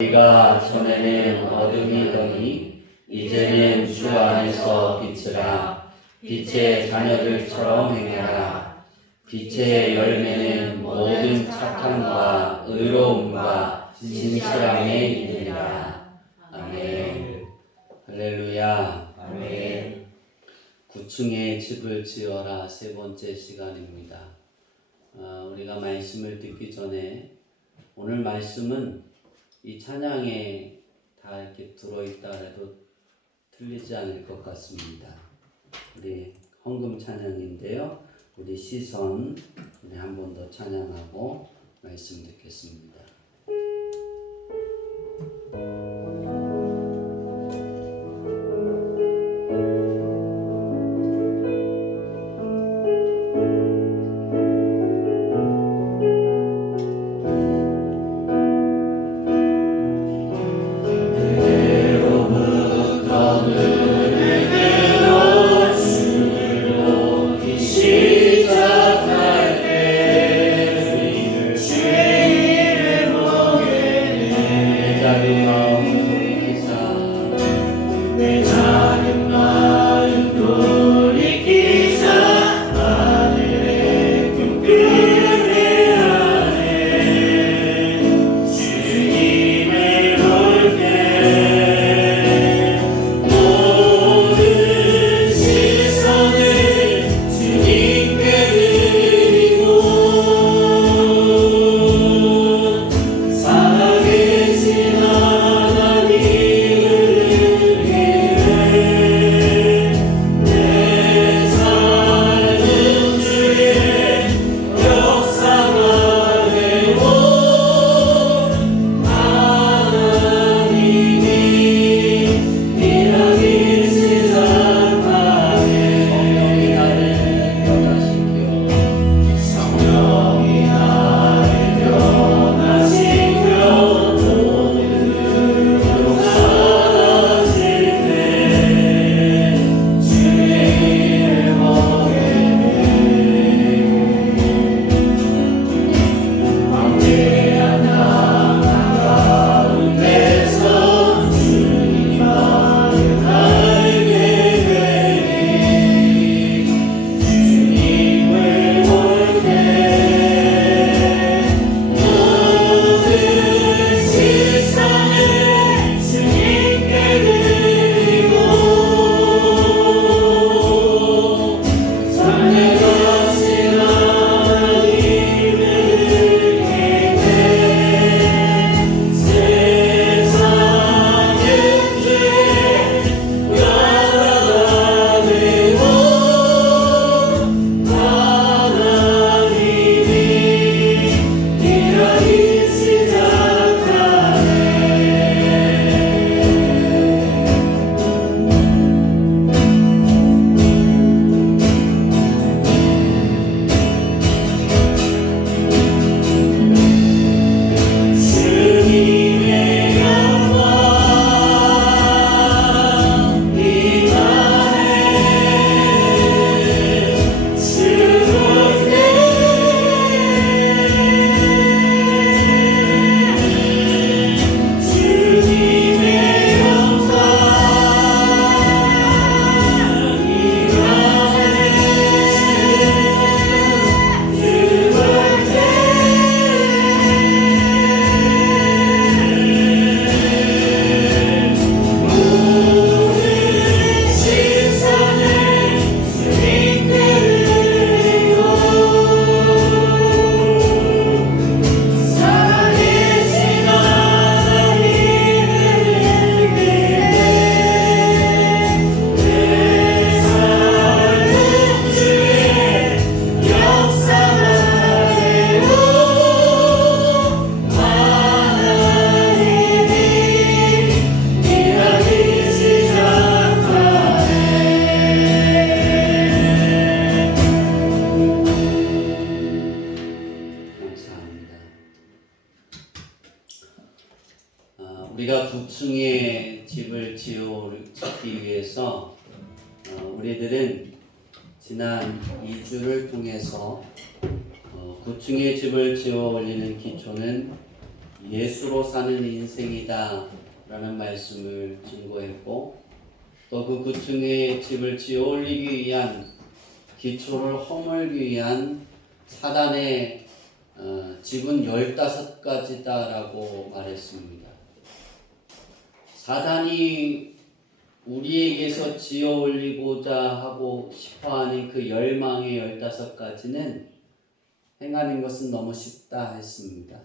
우리가 전에는 어둠이더니 이제는 주 안에서 빛이라. 빛의 자녀들처럼 행하라. 빛의 열매는 모든 착함과 의로움과 진실함에 이르리라. 아멘. 할렐루야. 아멘. 9층에 집을 지어라 세 번째 시간입니다. 우리가 말씀을 듣기 전에 오늘 말씀은 이 찬양에 다 이렇게 들어있다 해도 틀리지 않을 것 같습니다. 우리 헌금 찬양인데요. 우리 시선 우리 한 번 더 찬양하고 말씀 듣겠습니다. 우리가 9층의 집을 짓기 위해서 우리들은 지난 2주를 통해서 9층의 집을 지어 올리는 기초는 예수로 사는 인생이다 라는 말씀을 증거했고, 또 그 구층에 집을 지어 올리기 위한 기초를 허물기 위한 사단의 집은 15가지다라고 말했습니다. 사단이 우리에게서 지어 올리고자 하고 싶어하는 그 열망의 15가지는 행하는 것은 너무 쉽다 했습니다.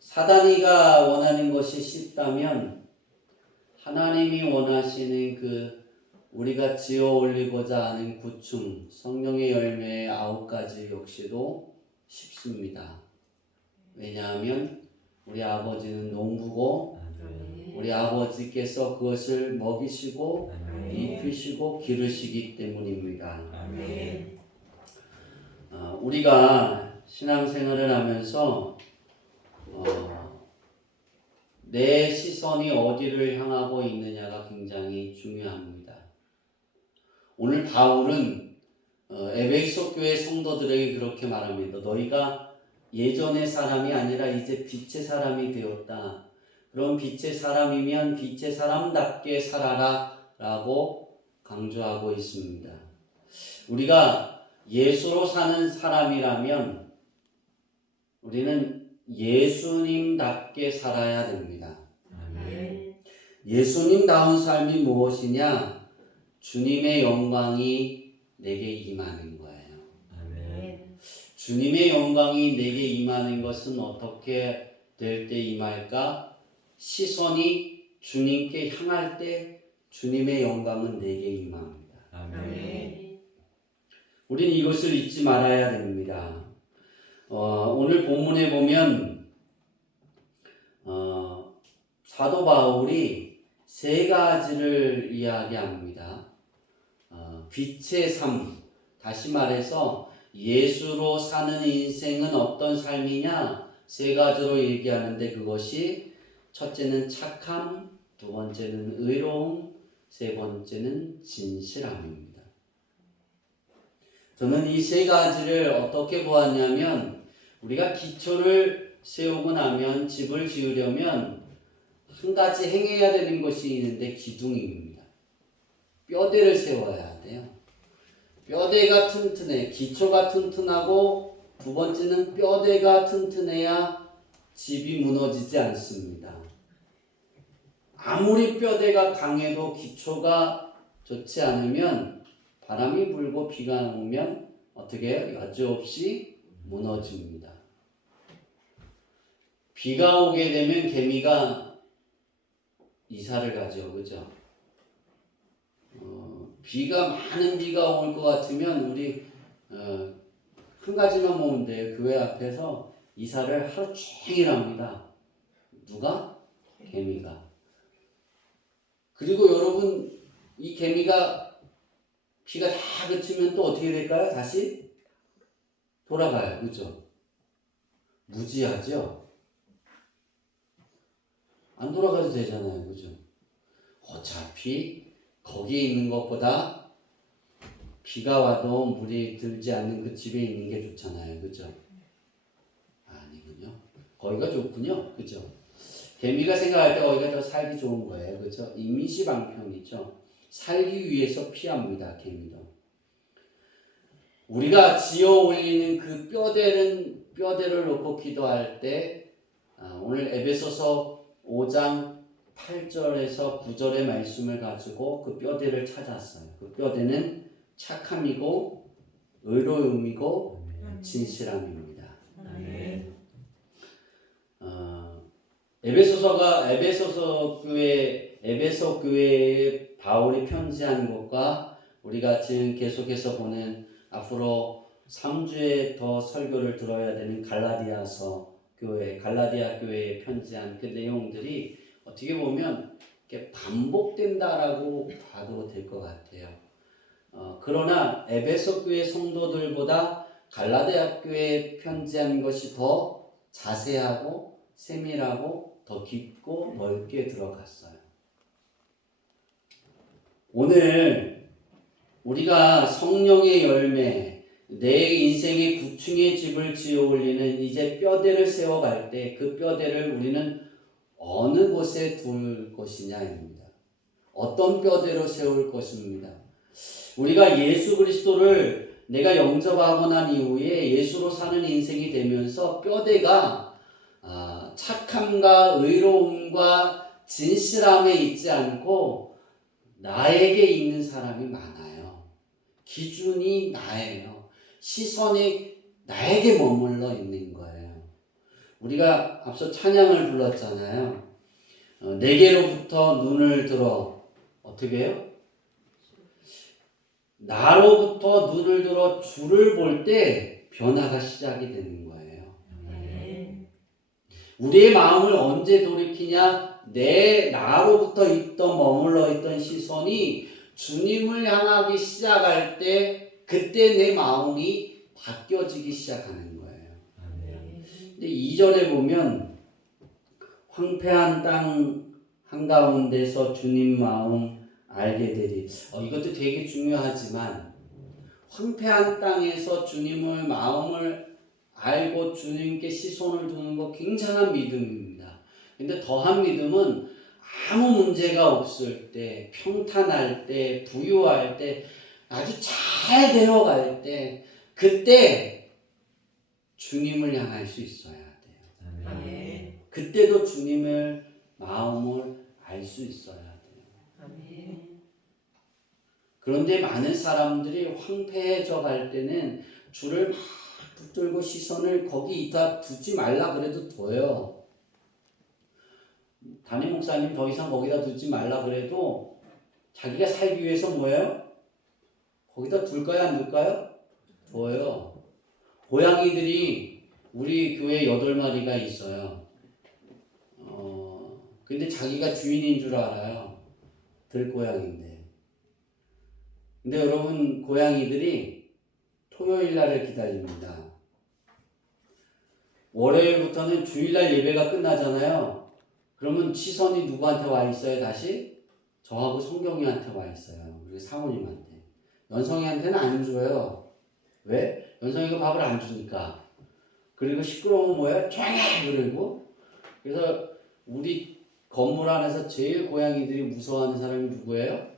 사단이가 원하는 것이 쉽다면 하나님이 원하시는 그 우리가 지어 올리고자 하는 구충, 성령의 열매의 9가지 역시도 쉽습니다. 왜냐하면 우리 아버지는 농부고 우리 아버지께서 그것을 먹이시고 입히시고 기르시기 때문입니다. 우리가 신앙생활을 하면서 내 시선이 어디를 향하고 있느냐가 굉장히 중요합니다. 오늘 바울은 에베소 교회 성도들에게 그렇게 말합니다. 너희가 예전의 사람이 아니라 이제 빛의 사람이 되었다. 그럼 빛의 사람이면 빛의 사람답게 살아라 라고 강조하고 있습니다. 우리가 예수로 사는 사람이라면 우리는 예수님답게 살아야 됩니다. 예수님다운 삶이 무엇이냐? 주님의 영광이 내게 임하는 거예요. 주님의 영광이 내게 임하는 것은 어떻게 될 때 임할까? 시선이 주님께 향할 때 주님의 영광은 내게 임합니다. 우리는 이것을 잊지 말아야 됩니다. 오늘 본문에 보면 사도 바울이 3가지를 이야기합니다. 빛의 삶, 다시 말해서 예수로 사는 인생은 어떤 삶이냐? 3가지로 얘기하는데 그것이 첫째는 착함, 두 번째는 의로움, 세 번째는 진실함입니다. 저는 이 3가지를 어떻게 보았냐면 우리가 기초를 세우고 나면 집을 지으려면 한 가지 행해야 되는 것이 있는데 기둥입니다. 뼈대를 세워야 돼요. 뼈대가 튼튼해. 기초가 튼튼하고 두 번째는 뼈대가 튼튼해야 집이 무너지지 않습니다. 아무리 뼈대가 강해도 기초가 좋지 않으면 바람이 불고 비가 오면 어떻게 해요? 여지없이 무너집니다. 비가 오게 되면 개미가 이사를 가죠. 그죠? 많은 비가 올 것 같으면 우리 한 가지만 보면 돼요. 교회 앞에서 이사를 하루 종일 합니다. 누가? 개미가. 그리고 여러분 이 개미가 비가 다 그치면 또 어떻게 될까요? 다시 돌아가요. 그죠? 무지하죠? 안 돌아가도 되잖아요. 그죠? 어차피 거기에 있는 것보다 비가 와도 물이 들지 않는 그 집에 있는 게 좋잖아요. 그죠? 아니군요. 거기가 좋군요. 그죠? 개미가 생각할 때 거기가 더 살기 좋은 거예요. 그죠? 임시방편이죠. 살기 위해서 피합니다. 개미도. 우리가 지어 올리는 그 뼈대를 놓고 기도할 때 오늘 에베소서 5장 8절에서 9절의 말씀을 가지고 그 뼈대를 찾았어요. 그 뼈대는 착함이고 의로움이고 진실함입니다. 에베소 교회에 바울이 편지한 것과 우리가 지금 계속해서 보는 앞으로 3주에 더 설교를 들어야 되는 갈라디아 교회에 편지한 그 내용들이 어떻게 보면 이렇게 반복된다라고 봐도 될 것 같아요. 그러나 에베소 교회 성도들보다 갈라디아 교회에 편지한 것이 더 자세하고 세밀하고 더 깊고 넓게 들어갔어요. 오늘 우리가 성령의 열매, 내 인생의 구층의 집을 지어 올리는 이제 뼈대를 세워갈 때 그 뼈대를 우리는 어느 곳에 둘 것이냐입니다. 어떤 뼈대로 세울 것입니다. 우리가 예수 그리스도를 내가 영접하고 난 이후에 예수로 사는 인생이 되면서 뼈대가 착함과 의로움과 진실함에 있지 않고 나에게 있는 사람이 많아요. 기준이 나예요. 시선이 나에게 머물러 있는 거예요. 우리가 앞서 찬양을 불렀잖아요. 내게로부터 눈을 들어 어떻게 해요? 나로부터 눈을 들어 주를 볼 때 변화가 시작이 되는 거예요. 우리의 마음을 언제 돌이키냐? 나로부터 머물러 있던 시선이 주님을 향하기 시작할 때 그때 내 마음이 바뀌어지기 시작하는 거예요. 근데 2절에 보면 황폐한 땅 한가운데서 주님 마음 알게 되리. 이것도 되게 중요하지만 황폐한 땅에서 주님의 마음을 알고 주님께 시선을 두는 거 굉장한 믿음입니다. 근데 더한 믿음은 아무 문제가 없을 때, 평탄할 때, 부유할 때, 아주 잘 되어갈 때, 그때 주님을 향할 수 있어야 돼요. 아멘. 그때도 주님의 마음을 알 수 있어야 돼요. 아멘. 그런데 많은 사람들이 황폐해져 갈 때는 주를 막 붙들고 시선을 거기다 두지 말라 그래도 둬요. 담임 목사님 더 이상 거기다 두지 말라 그래도 자기가 살기 위해서 뭐예요? 거기다 둘까요? 안 둘까요? 둬요. 고양이들이 우리 교회에 8마리가 있어요. 근데 자기가 주인인 줄 알아요. 들고양이인데. 근데 여러분, 고양이들이 토요일 날을 기다립니다. 월요일부터는 주일날 예배가 끝나잖아요. 그러면 시선이 누구한테 와 있어요, 다시? 저하고 성경이한테 와 있어요. 우리 사모님한테. 연성이한테는 안 줘요. 왜? 연성이가 밥을 안 주니까. 그리고 시끄러우면 뭐야? 쫙! 그러고. 그래서 우리 건물 안에서 제일 고양이들이 무서워하는 사람이 누구예요?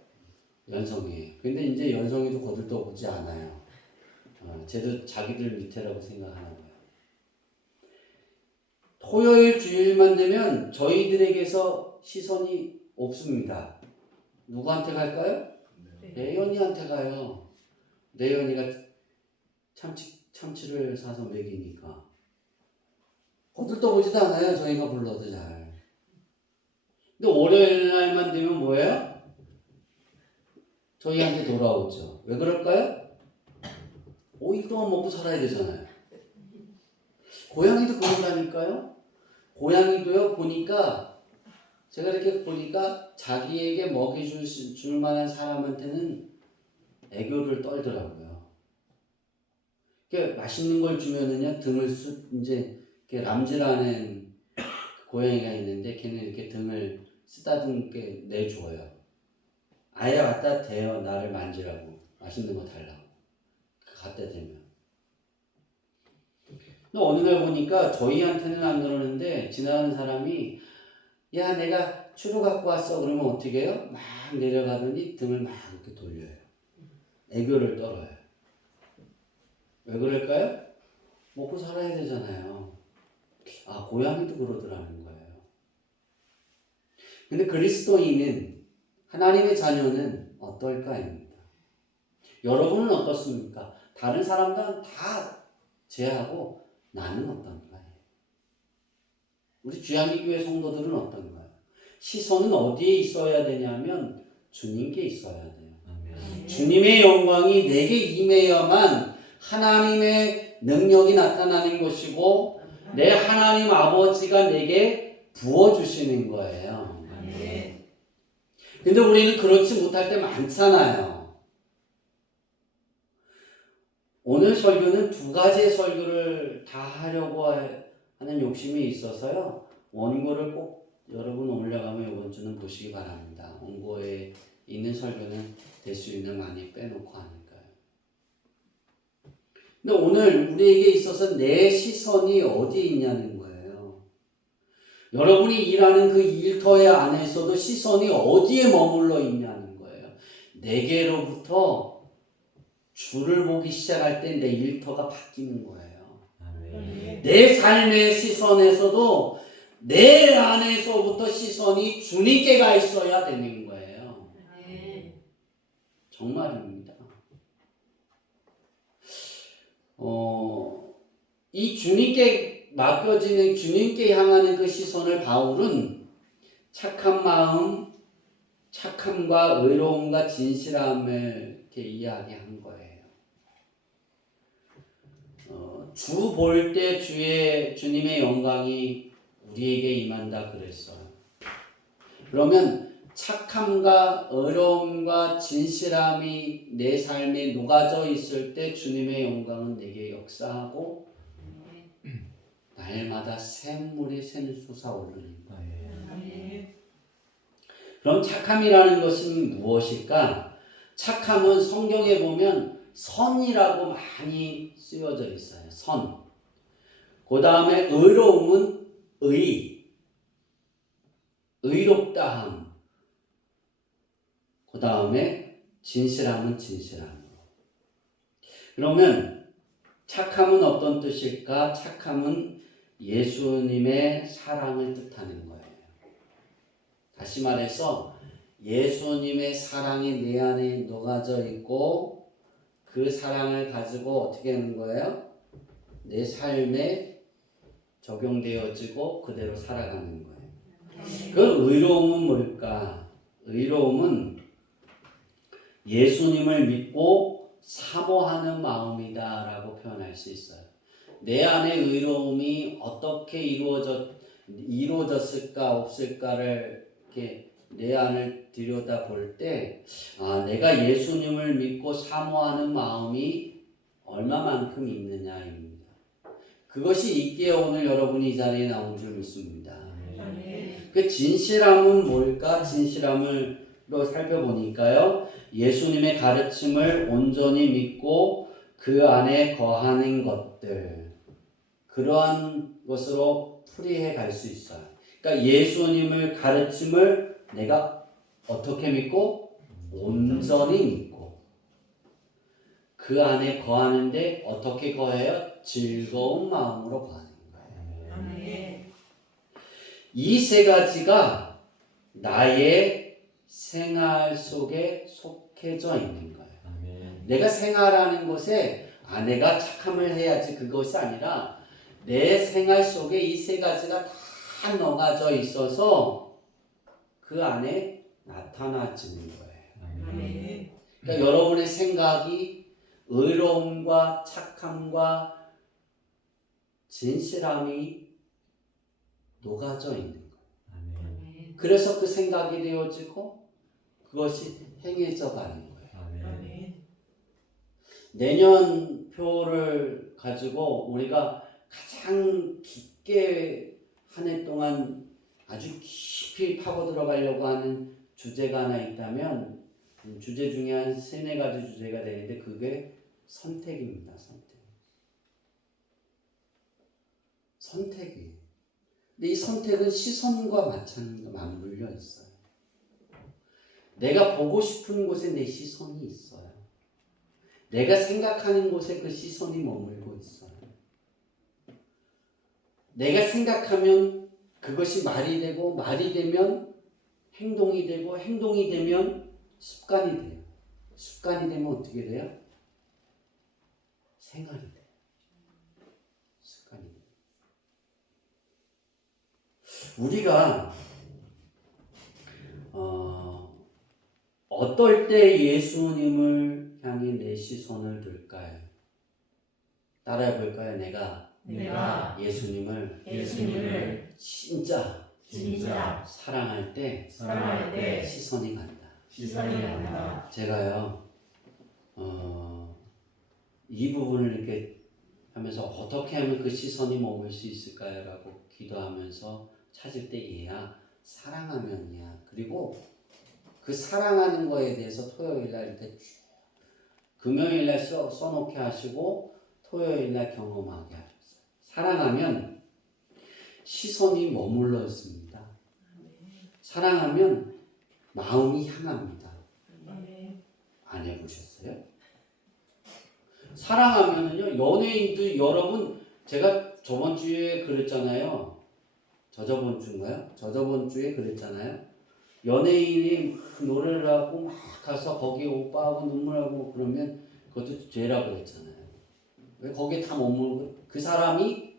연성이에요. 근데 이제 연성이도 거들떠보지 않아요. 쟤도 자기들 밑에라고 생각하나 봐요. 토요일 주일만 되면 저희들에게서 시선이 없습니다. 누구한테 갈까요? 내연이한테 가요. 내연이가 참치를 사서 먹이니까. 거들떠보지도 않아요. 저희가 불러도 잘. 근데 월요일 날만 되면 뭐예요? 저희한테 돌아오죠. 왜 그럴까요? 5일 동안 먹고 살아야 되잖아요. 고양이도 그런다니까요. 고양이도요, 보니까, 제가 이렇게 보니까 자기에게 먹여줄 만한 사람한테는 애교를 떨더라고요. 그러니까 맛있는 걸 주면은요, 이제, 이렇게 람쥐라는 고양이가 있는데, 걔는 이렇게 등을 쓰다듬게 내줘요. 아예 갖다 대요. 나를 만지라고. 맛있는 거 달라고. 갖다 대면. 근데 어느 날 보니까 저희한테는 안 그러는데 지나가는 사람이 야 내가 추루 갖고 왔어 그러면 어떻게 해요? 막 내려가더니 등을 막 이렇게 돌려요. 애교를 떨어요. 왜 그럴까요? 먹고 살아야 되잖아요. 고양이도 그러더라는 거예요. 근데 그리스도인은 하나님의 자녀는 어떨까입니다. 여러분은 어떻습니까? 다른 사람들은 다 제하고 나는 어떤가요? 우리 주양기 교회 성도들은 어떤가요? 시선은 어디에 있어야 되냐면 주님께 있어야 돼요. 아멘. 주님의 영광이 내게 임해야만 하나님의 능력이 나타나는 것이고 내 하나님 아버지가 내게 부어주시는 거예요. 아멘. 근데 우리는 그렇지 못할 때 많잖아요. 오늘 설교는 2가지의 설교를 다 하려고 하는 욕심이 있어서요. 원고를 꼭 여러분 올려가면 이번 주는 보시기 바랍니다. 원고에 있는 설교는 될 수 있는 많이 빼놓고 하니까요. 근데 오늘 우리에게 있어서 내 시선이 어디에 있냐는 거예요. 여러분이 일하는 그 일터의 안에서도 시선이 어디에 머물러 있냐는 거예요. 내게로부터 주를 보기 시작할 때 내 일터가 바뀌는 거예요. 아멘. 내 삶의 시선에서도 내 안에서부터 시선이 주님께 가 있어야 되는 거예요. 정말입니다. 이 주님께 맡겨지는, 주님께 향하는 그 시선을 바울은 착한 마음, 착함과 의로움과 진실함을 이렇게 이야기한 거예요. 주 볼 때 주님의 영광이 우리에게 임한다 그랬어요. 그러면 착함과 의로움과 진실함이 내 삶에 녹아져 있을 때 주님의 영광은 내게 역사하고 날마다 샘물이 샘솟아오르는 거예요. 그럼 착함이라는 것은 무엇일까? 착함은 성경에 보면 선이라고 많이 쓰여져 있어요. 선. 그 다음에 의로움은 의롭다함. 그 다음에 진실함은 진실함. 그러면 착함은 어떤 뜻일까? 착함은 예수님의 사랑을 뜻하는 거예요. 다시 말해서 예수님의 사랑이 내 안에 녹아져 있고 그 사랑을 가지고 어떻게 하는 거예요? 내 삶에 적용되어지고 그대로 살아가는 거예요. 그 의로움은 뭘까? 의로움은 예수님을 믿고 사모하는 마음이다라고 표현할 수 있어요. 내 안에 의로움이 어떻게 이루어졌을까 없을까를 이렇게 내 안을 들여다볼 때, 내가 예수님을 믿고 사모하는 마음이 얼마만큼 있느냐입니다. 그것이 있기에 오늘 여러분이 이 자리에 나온 줄 믿습니다. 그 진실함은 뭘까? 진실함으로 살펴보니까요, 예수님의 가르침을 온전히 믿고 그 안에 거하는 것들, 그러한 것으로 풀이해 갈 수 있어요. 그러니까 예수님을 가르침을 내가 어떻게 믿고? 온전히 믿고 그 안에 거하는데 어떻게 거해요? 즐거운 마음으로 거하는 거예요. 이 세 가지가 나의 생활 속에 속해져 있는 거예요. 내가 생활하는 곳에 내가 착함을 해야지 그것이 아니라 내 생활 속에 이 세 가지가 다 녹아져 있어서 그 안에 나타나지는 거예요. 그러니까 여러분의 생각이 의로움과 착함과 진실함이 녹아져 있는 거예요. 그래서 그 생각이 되어지고 그것이 행해져 가는 거예요. 내년표를 가지고 우리가 가장 깊게 한 해 동안 아주 깊이 파고 들어가려고 하는 주제가 하나 있다면 주제 중에 한 3-4가지 주제가 되는데 그게 선택입니다. 선택이에요. 근데 이 선택은 시선과 마찬가지로 맞물려 있어요. 내가 보고 싶은 곳에 내 시선이 있어요. 내가 생각하는 곳에 그 시선이 머물고 있어요. 내가 생각하면 그것이 말이 되고 말이 되면 행동이 되고 행동이 되면 습관이 돼요. 습관이 되면 어떻게 돼요? 생활이 돼요. 습관이 돼요. 우리가 어떨 때 예수님을 향해 내 시선을 둘까요? 따라해 볼까요? 내가 예수님을 진짜 사랑할 때 시선이 간다. 제가요 이 부분을 이렇게 하면서 어떻게 하면 그 시선이 머물 수 있을까요? 라고 기도하면서 찾을 때 얘야 사랑하면이야. 그리고 그 사랑하는 거에 대해서 토요일날 이렇게 금요일날 써놓게 하시고 토요일날 경험하게 하셨어요. 사랑하면 시선이 머물러 있습니다. 사랑하면 마음이 향합니다. 안 해보셨어요? 사랑하면은요, 연예인도 여러분, 제가 저번 주에 그랬잖아요. 저저번 주인가요? 저저번 주에 그랬잖아요. 연예인이 막 노래를 하고 막 가서 거기 오빠하고 눈물하고 그러면 그것도 죄라고 그랬잖아요. 왜 거기에 다 머물고 그 사람이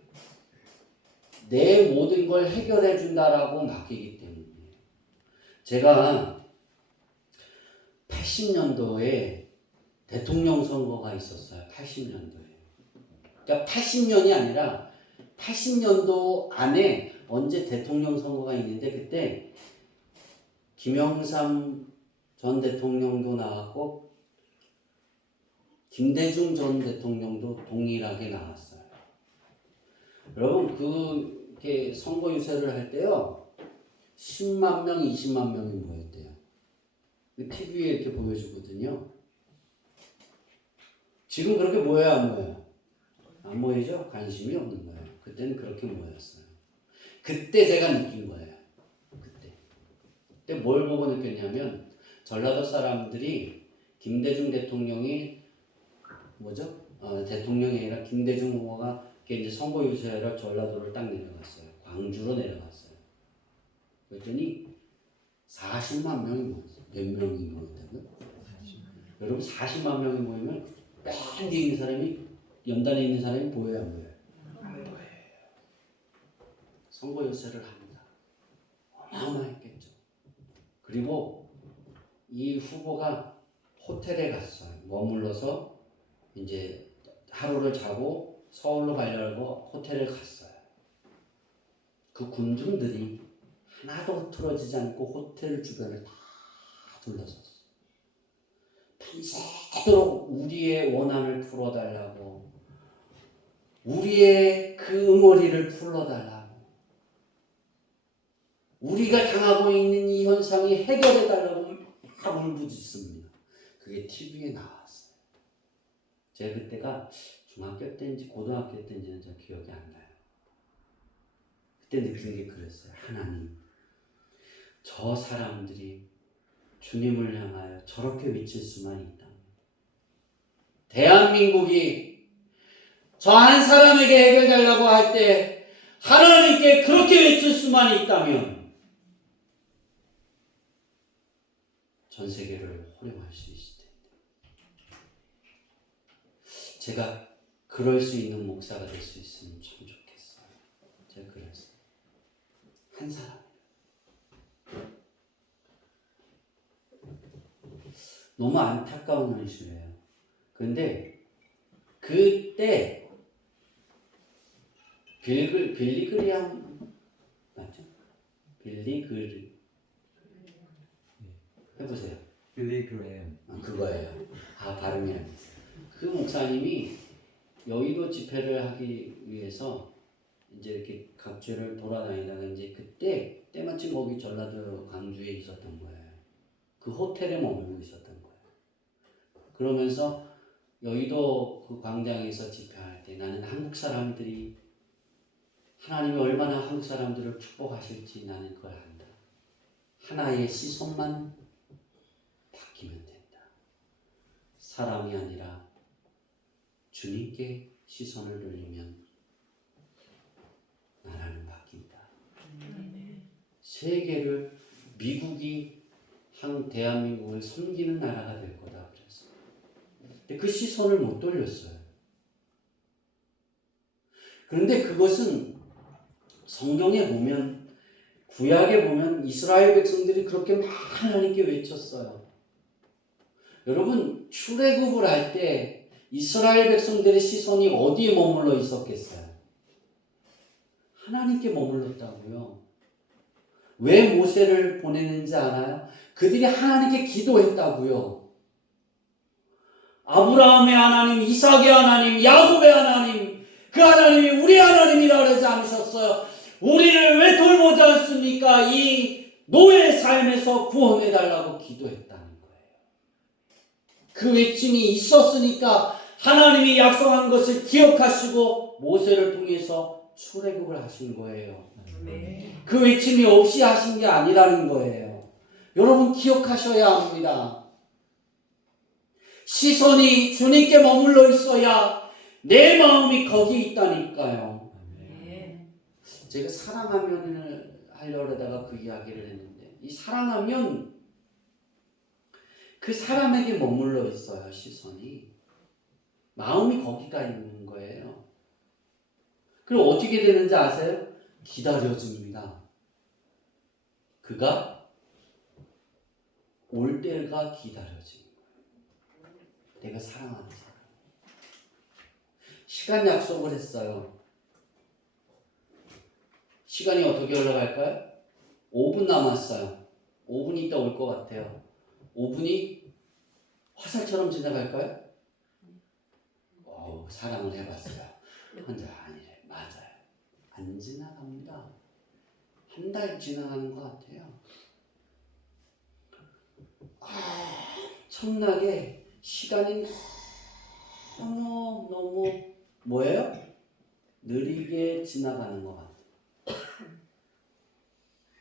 내 모든 걸 해결해 준다라고 맡기기 때문이에요. 제가 80년도에 대통령 선거가 있었어요. 80년도에. 그러니까 80년이 아니라 80년도 안에 언제 대통령 선거가 있는데 그때 김영삼 전 대통령도 나왔고 김대중 전 대통령도 동일하게 나왔어요. 여러분 그렇게 선거 유세를 할 때요 10만 명, 20만 명이 모였대요. TV에 이렇게 보여주거든요. 지금 그렇게 모여요, 안 모여요? 안 모이죠? 관심이 없는 거예요. 그때는 그렇게 모였어요. 그때 제가 느낀 거예요. 그때 뭘 보고 느꼈냐면 전라도 사람들이 김대중 대통령이 대통령이 아니라 김대중 후보가 이제 선거 유세하러 전라도를 딱 내려갔어요. 광주로 내려갔어요. 그랬더니 40만 명이 모였어요. 몇 명이 모였다고요? 여러분 40만 명이 모이면 맨 뒤에 있는 사람이 연단에 있는 사람이 보여요, 안 보여요? 안 보여요. 선거 유세를 합니다. 어마어마했겠죠. 그리고 이 후보가 호텔에 갔어요. 머물러서 이제 하루를 자고 서울로 가려고 호텔에 갔어요. 그 군중들이 하나도 틀어지지 않고 호텔 주변을 다 둘러섰어요. 밤새도록 우리의 원한을 풀어달라고, 우리의 그 응어리를 풀어달라고, 우리가 당하고 있는 이 현상이 해결해달라고 막 울부짖습니다. 그게 TV에 나왔어요. 제가 그때가 중학교 때인지 고등학교 때인지는 잘 기억이 안 나요. 그때 느낀 게 그랬어요. 하나님, 저 사람들이 주님을 향하여 저렇게 외칠 수만 있다면, 대한민국이 저 한 사람에게 해결되려고 할 때 하나님께 그렇게 외칠 수만 있다면 전 세계를 호령할 수 있을 텐데. 제가 그럴 수 있는 목사가 될 수 있으면 참 좋겠어요. 제가 그랬어요. 한 사람. 너무 안타까운 현실이에요. 그런데 그때 빌리그리암 맞죠? 빌리그리 해보세요. 빌리그레임. 그거예요. 발음이 안 됐어요. 그 목사님이 여의도 집회를 하기 위해서 이제 이렇게 각지를 돌아다니다가 이제 그때 때마침 거기 전라도 광주에 있었던 거예요. 그 호텔에 머물고 있었던 거예요. 그러면서 여의도 그 광장에서 집회할 때 나는 한국 사람들이 하나님이 얼마나 한국 사람들을 축복하실지 나는 그걸 안다. 하나의 시선만 바뀌면 된다. 사람이 아니라 주님께 시선을 돌리면 나라는 바뀐다. 세계를 미국이 대한민국을 섬기는 나라가 될 거다 그랬어요. 근데 그 시선을 못 돌렸어요. 그런데 그것은 성경에 보면, 구약에 보면 이스라엘 백성들이 그렇게 막 하나님께 외쳤어요. 여러분 출애굽을 할 때 이스라엘 백성들의 시선이 어디에 머물러 있었겠어요? 하나님께 머물렀다고요. 왜 모세를 보내는지 알아요? 그들이 하나님께 기도했다고요. 아브라함의 하나님, 이삭의 하나님, 야곱의 하나님, 그 하나님이 우리 하나님이라 그러지 않으셨어요? 우리를 왜 돌보지 않습니까? 이 노예 삶에서 구원해달라고 기도했다는 거예요. 그 외침이 있었으니까 하나님이 약속한 것을 기억하시고 모세를 통해서 출애굽을 하신 거예요. 그 외침이 없이 하신 게 아니라는 거예요. 여러분 기억하셔야 합니다. 시선이 주님께 머물러 있어야 내 마음이 거기 있다니까요. 제가 사랑하면을 하려고 하다가 그 이야기를 했는데, 이 사랑하면 그 사람에게 머물러 있어요. 시선이 마음이 거기가 있는 거예요. 그리고 어떻게 되는지 아세요? 기다려줍니다. 그가 올 때가 기다려집니다. 내가 사랑하는 사람. 시간 약속을 했어요. 시간이 어떻게 흘러갈까요? 5분 남았어요. 5분 있다 올 것 같아요. 5분이 화살처럼 지나갈까요? 사랑을 해봤어요. 혼자 아니래. 맞아요. 안 지나갑니다. 한 달 지나가는 것 같아요. 엄청나게 시간이 너무 뭐예요? 느리게 지나가는 것 같아요.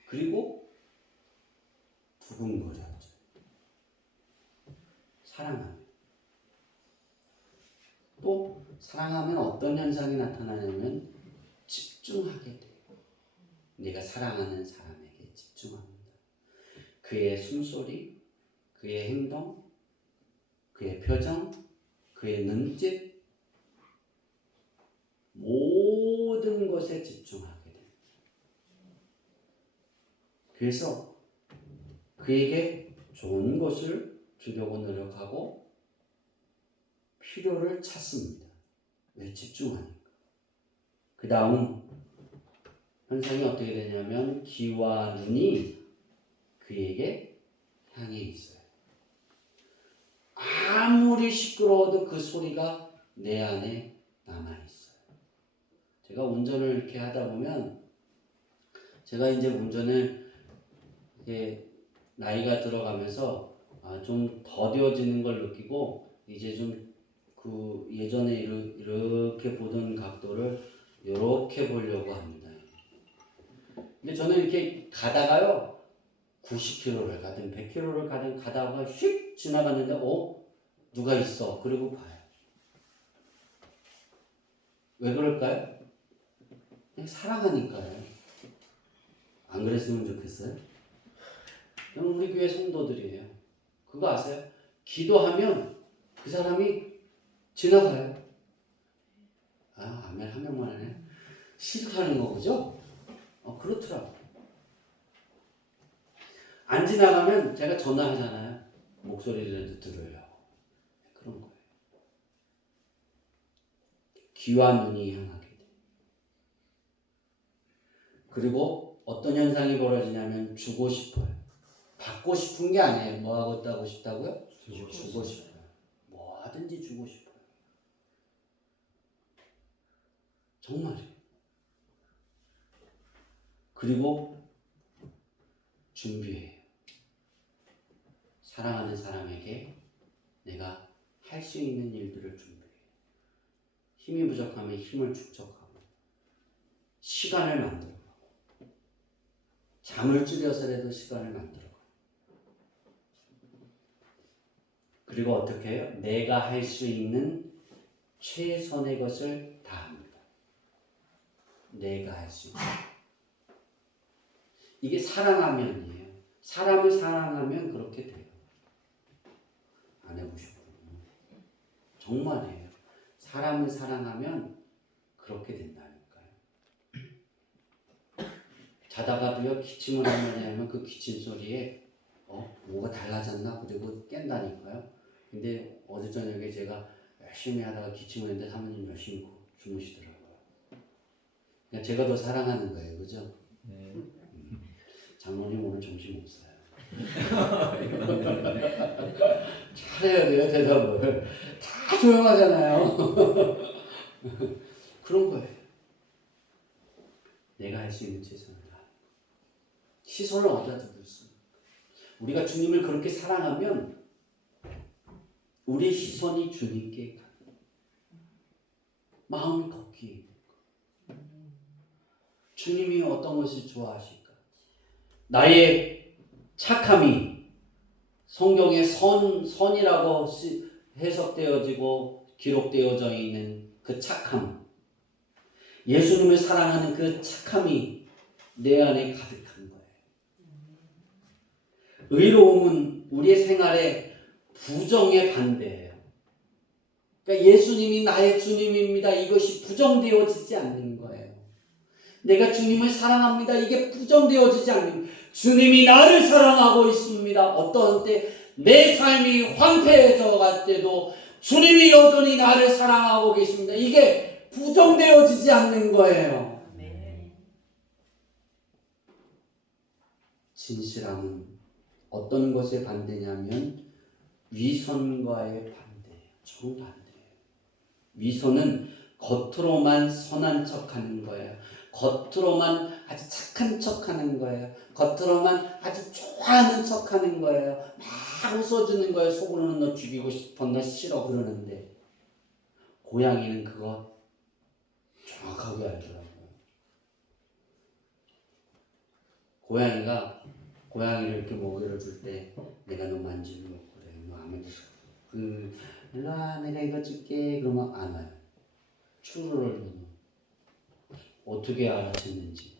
그리고 두근거려져. 사랑하면. 또 사랑하면 어떤 현상이 나타나냐면 집중하게 돼요. 내가 사랑하는 사람에게 집중합니다. 그의 숨소리, 그의 행동, 그의 표정, 그의 눈짓, 모든 것에 집중하게 됩니다. 그래서 그에게 좋은 것을 주려고 노력하고 필요를 찾습니다. 왜? 집중하니까. 그 다음 현상이 어떻게 되냐면 귀와 눈이 그에게 향해 있어요. 아무리 시끄러워도 그 소리가 내 안에 남아있어요. 제가 운전을 이렇게 하다 보면, 제가 이제 운전을 이렇게 나이가 들어가면서 좀 더뎌지는 걸 느끼고, 이제 좀 그 예전에 이렇게 보던 각도를 이렇게 보려고 합니다. 근데 저는 이렇게 가다가요, 90km를 가든 100km를 가든 가다가 휙 지나갔는데 누가 있어. 그리고 봐요. 왜 그럴까요? 그냥 사랑하니까요. 안 그랬으면 좋겠어요? 그럼 우리 교회 성도들이에요. 그거 아세요? 기도하면 그 사람이 지나가요. 아멘 한 명만 하네. 싫다는 거 그죠? 그렇더라고. 안 지나가면 제가 전화하잖아요. 목소리를 들으려고. 그런 거예요. 귀와 눈이 향하게 돼. 그리고 어떤 현상이 벌어지냐면 주고 싶어요. 받고 싶은 게 아니에요. 뭐 하고 싶다고요? 주고 싶어요. 뭐하든지 주고 싶어요. 정말이에요. 그리고 준비해요. 사랑하는 사람에게 내가 할 수 있는 일들을 준비해요. 힘이 부족하면 힘을 축적하고, 시간을 만들어가고, 잠을 줄여서라도 시간을 만들어가고, 그리고 어떻게 해요? 내가 할 수 있는 최선의 것을 다합니다. 내가 할 수 있는. 이게 사랑하면이에요. 사람을 사랑하면 그렇게 돼요. 안 해보셨군요. 정말이에요. 사람을 사랑하면 그렇게 된다니까요. 자다가도요, 기침을 하면 그 기침 소리에 뭐가 달라졌나? 그리고 깬다니까요. 근데 어제 저녁에 제가 열심히 하다가 기침을 했는데 사모님 열심히 주무시더라고요. 그러니까 제가 더 사랑하는 거예요. 그죠? 네. 장모님 오늘 점심 없어요. 잘해야 돼요, 대답을. 다 조용하잖아요. 그런 거예요. 내가 할 수 있는 최선을 다. 시선을 어디다 두고 있습니까? 우리가 주님을 그렇게 사랑하면 우리의 시선이 주님께 가요. 마음이 걷기. 주님이 어떤 것을 좋아하실까? 나의 착함이 성경에 선이라고 해석되어지고 기록되어져 있는 그 착함, 예수님을 사랑하는 그 착함이 내 안에 가득한 거예요. 의로움은 우리의 생활의 부정의 반대예요. 그러니까 예수님이 나의 주님입니다. 이것이 부정되어지지 않는 거예요. 내가 주님을 사랑합니다. 이게 부정되어지지 않는 거예요. 주님이 나를 사랑하고 있습니다. 어떤 때 내 삶이 황폐해져 갈 때도 주님이 여전히 나를 사랑하고 계십니다. 이게 부정되어지지 않는 거예요. 진실함은 어떤 것의 반대냐면 위선과의 반대예요. 정반대예요. 위선은 겉으로만 선한 척하는 거예요. 겉으로만 아주 착한 척하는 거예요. 겉으로만 아주 좋아하는 척하는 거예요. 막 웃어주는 거예요. 속으로는 너 죽이고 싶어, 너 싫어 그러는데 고양이는 그거 정확하게 알더라고요. 고양이를 이렇게 먹이를 줄 때 내가 너 만지려고 그래. 너 안 만지고 일로 와, 내가 이거 줄게. 그러면 안 와요. 추루를 어떻게 알아챘는지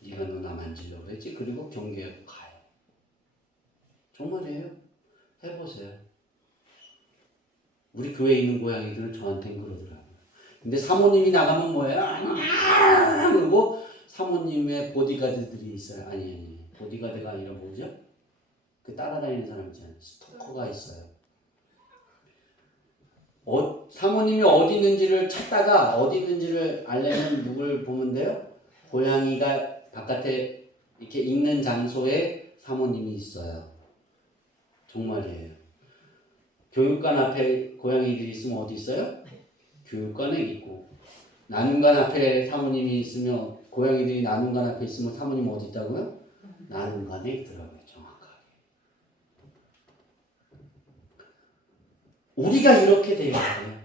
네가 너 나 만지려고 했지. 그리고 경계하고 가요. 정말이에요. 해보세요. 우리 교회에 있는 고양이들은 저한테는 그러더라고요. 근데 사모님이 나가면 뭐예요? 그리고 사모님의 보디가드들이 있어요. 아니 보디가드가 아니라 뭐죠? 그 따라다니는 사람 있잖아요. 스토커가 있어요. 사모님이 어디 있는지를 찾다가 어디 있는지를 알려면 누굴 보면 돼요? 고양이가 바깥에 이렇게 있는 장소에 사모님이 있어요. 정말이에요. 교육관 앞에 고양이들이 있으면 어디 있어요? 교육관에 있고, 나눔관 앞에 사모님이 있으면 고양이들이 나눔관 앞에 있으면 사모님 어디 있다고요? 나눔관에 있더라고요. 정확하게. 우리가 이렇게 돼야 돼요.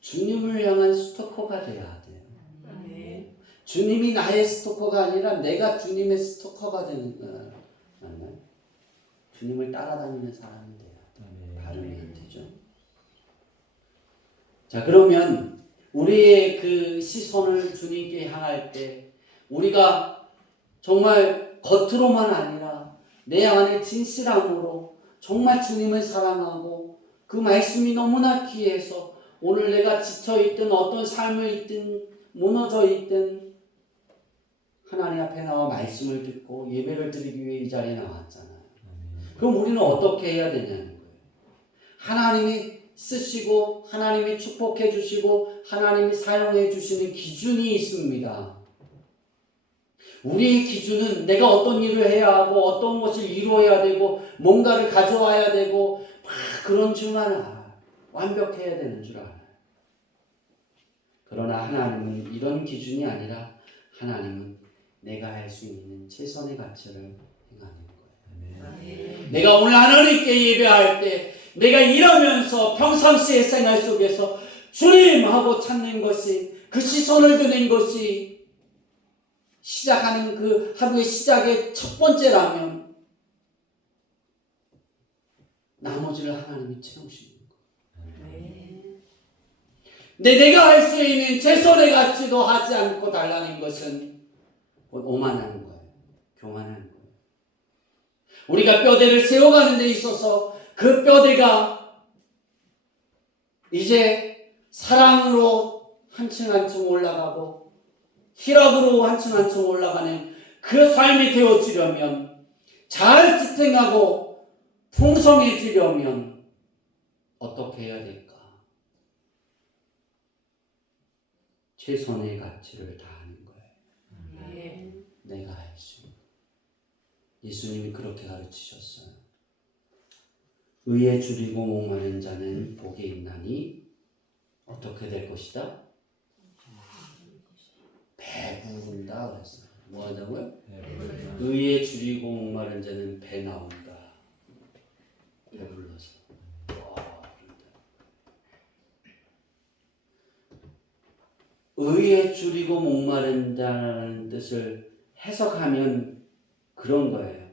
주님을 향한 스토커가 돼야 돼요. 주님이 나의 스토커가 아니라 내가 주님의 스토커가 되는 거예요. 맞나요? 주님을 따라다니는 사람이 돼야 돼요. 다름이 안 되죠. 자, 그러면 우리의 그 시선을 주님께 향할 때 우리가 정말 겉으로만 아니라 내 안에 진실함으로 정말 주님을 사랑하고 그 말씀이 너무나 귀해서 오늘 내가 지쳐있든 어떤 삶을 있든 무너져 있든 하나님 앞에 나와 말씀을 듣고 예배를 드리기 위해 이 자리에 나왔잖아요. 그럼 우리는 어떻게 해야 되냐는 거예요. 하나님이 쓰시고 하나님이 축복해 주시고 하나님이 사용해 주시는 기준이 있습니다. 우리의 기준은 내가 어떤 일을 해야 하고 어떤 것을 이루어야 되고 뭔가를 가져와야 되고 막 그런 줄만 알아요. 완벽해야 되는 줄 알아요. 그러나 하나님은 이런 기준이 아니라 하나님은 내가 할 수 있는 최선의 가치를 행하는 거예요. 내가 오늘 하나님께 예배할 때 내가 일하면서 평상시의 생활 속에서 주님 하고 찾는 것이 그 시선을 드는 것이 시작하는 그 하루의 시작의 첫 번째라면 나머지를 하나님이 채우시는 거예요. 근데 내가 할 수 있는 최선의 가치도 하지 않고 달라는 것은 오만한 거예요. 교만한 거예요. 우리가 뼈대를 세워가는 데 있어서 그 뼈대가 이제 사랑으로 한층 한층 올라가고 희락으로 한층 한층 올라가는 그 삶이 되어지려면 잘 지탱하고 풍성해지려면 어떻게 해야 될까? 최선의 가치를 다하는 거예요. 내가 할 수 있는. 예수님이 그렇게 가르치셨어요. 의에 줄이고 목마른 자는 복이 있나니 어떻게 될 것이다? 배부른다 그랬어요. 뭐 한다고요? 의에 줄이고 목마른 자는 배 나온다. 배불러서. 줄이고 목마른다는 뜻을 해석하면 그런 거예요.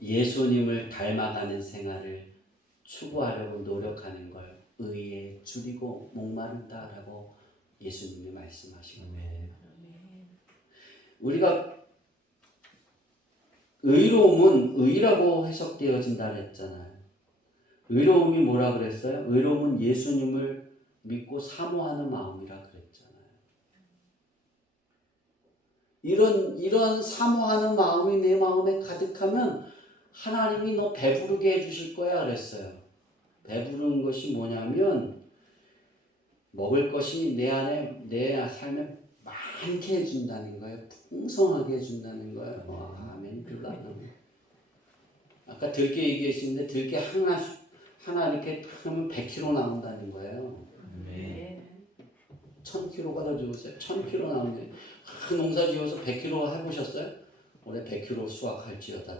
예수님을 닮아가는 생활을 추구하려고 노력하는 걸 의에 줄이고 목마른다라고 예수님이 말씀하시거든요. 우리가 의로움은 의라고 해석되어진다 그랬잖아요. 의로움이 뭐라 그랬어요? 의로움은 예수님을 믿고 사모하는 마음이라 그랬잖아요. 이런 사모하는 마음이 내 마음에 가득하면 하나님이 너 배부르게 해주실 거야 그랬어요. 배부르는 것이 뭐냐면 먹을 것이 내 안에 내 삶에 많게 해준다는 거예요. 풍성하게 해준다는 거예요. 와, 아멘. 아까 들깨 얘기했는데 들깨 하나 이렇게 하면 100kg 나온다는 거예요. 1000kg 가져주세요. 1000kg 나오는데 큰 농사 지어서 100kg 해보셨어요? 올해 100kg 수확할지어다.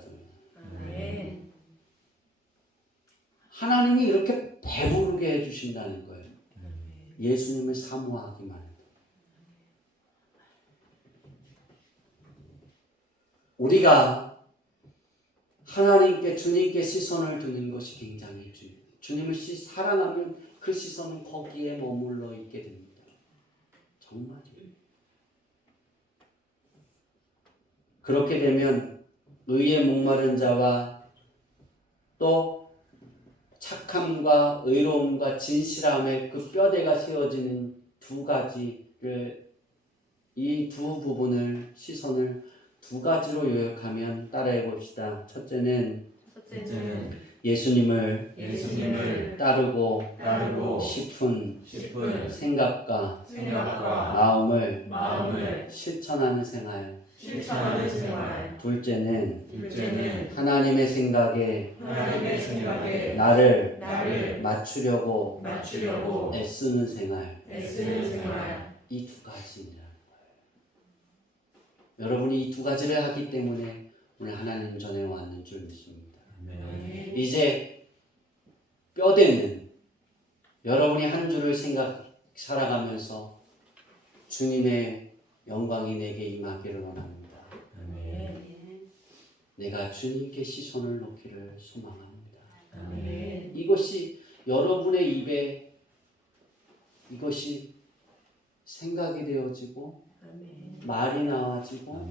하나님이 이렇게 배부르게 해주신다는 거예요. 예수님을 사모하기만 해도. 우리가 하나님께 주님께 시선을 두는 것이 굉장히 중요해요. 주님을 사랑하면 그 시선은 거기에 머물러 있게 됩니다. 정말이에요. 그렇게 되면 의에 목마른 자와 또 착함과 의로움과 진실함의 그 뼈대가 세워지는 두 가지를 이 두 부분을 시선을 두 가지로 요약하면 따라해 봅시다. 첫째는 예수님을 따르고 싶은 생각과 마음을 실천하는 생활. 둘째는 하나님의 생각에 나를 맞추려고 애쓰는 생활. 이 두 가지입니다. 여러분이 이 두 가지를 하기 때문에 오늘 하나님 전에 왔는 줄 믿습니다. 이제 뼈대는 여러분이 한 주를 살아가면서 주님의 영광이 내게 임하기를 원합니다. 내가 주님께 시선을 놓기를 소망합니다. 이것이 여러분의 입에 이것이 생각이 되어지고 말이 나와지고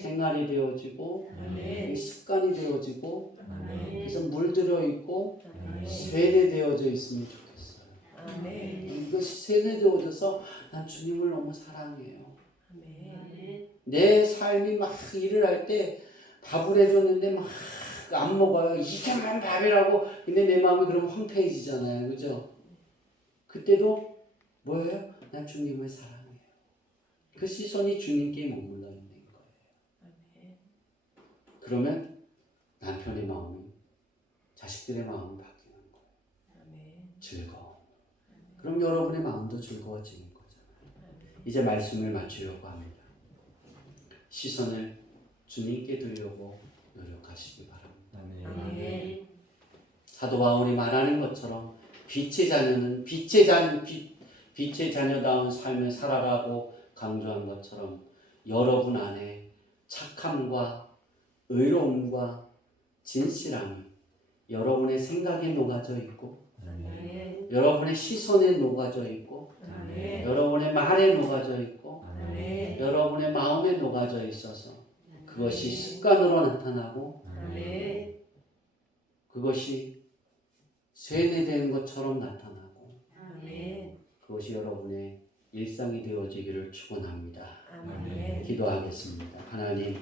생활이 되어지고 습관이 되어지고 그래서 물들어 있고 세뇌되어져 있으면 좋겠어요. 이것이 세뇌되어져서 난 주님을 너무 사랑해요. 내 삶이 막 일을 할 때 밥을 해줬는데 막 안 먹어요. 이게만 밥이라고. 근데 내 마음이 그럼 황폐해지잖아요. 그죠? 그때도 뭐예요? 난 주님을 사랑해요. 그 시선이 주님께 머물러 있는 거예요. 그러면 남편의 마음이 자식들의 마음이 바뀌는 거예요. 즐거워. 그럼 여러분의 마음도 즐거워지는 거잖아요. 이제 말씀을 마치려고 합니다. 시선을 주님께 두려고 노력하시기 바랍니다. 사도 바울이 말하는 것처럼 빛의 자녀는 빛의 자녀다운 삶을 살아가고 강조한 것처럼 여러분 안에 착함과 의로움과 진실함이 여러분의 생각에 녹아져 있고 여러분의 시선에 녹아져 있고 여러분의 말에 녹아져 있고 여러분의 마음에 녹아져 있어서 그것이 습관으로 나타나고 그것이 세뇌된 것처럼 나타나고 그것이 여러분의 일상이 되어지기를 축원합니다. 기도하겠습니다. 하나님,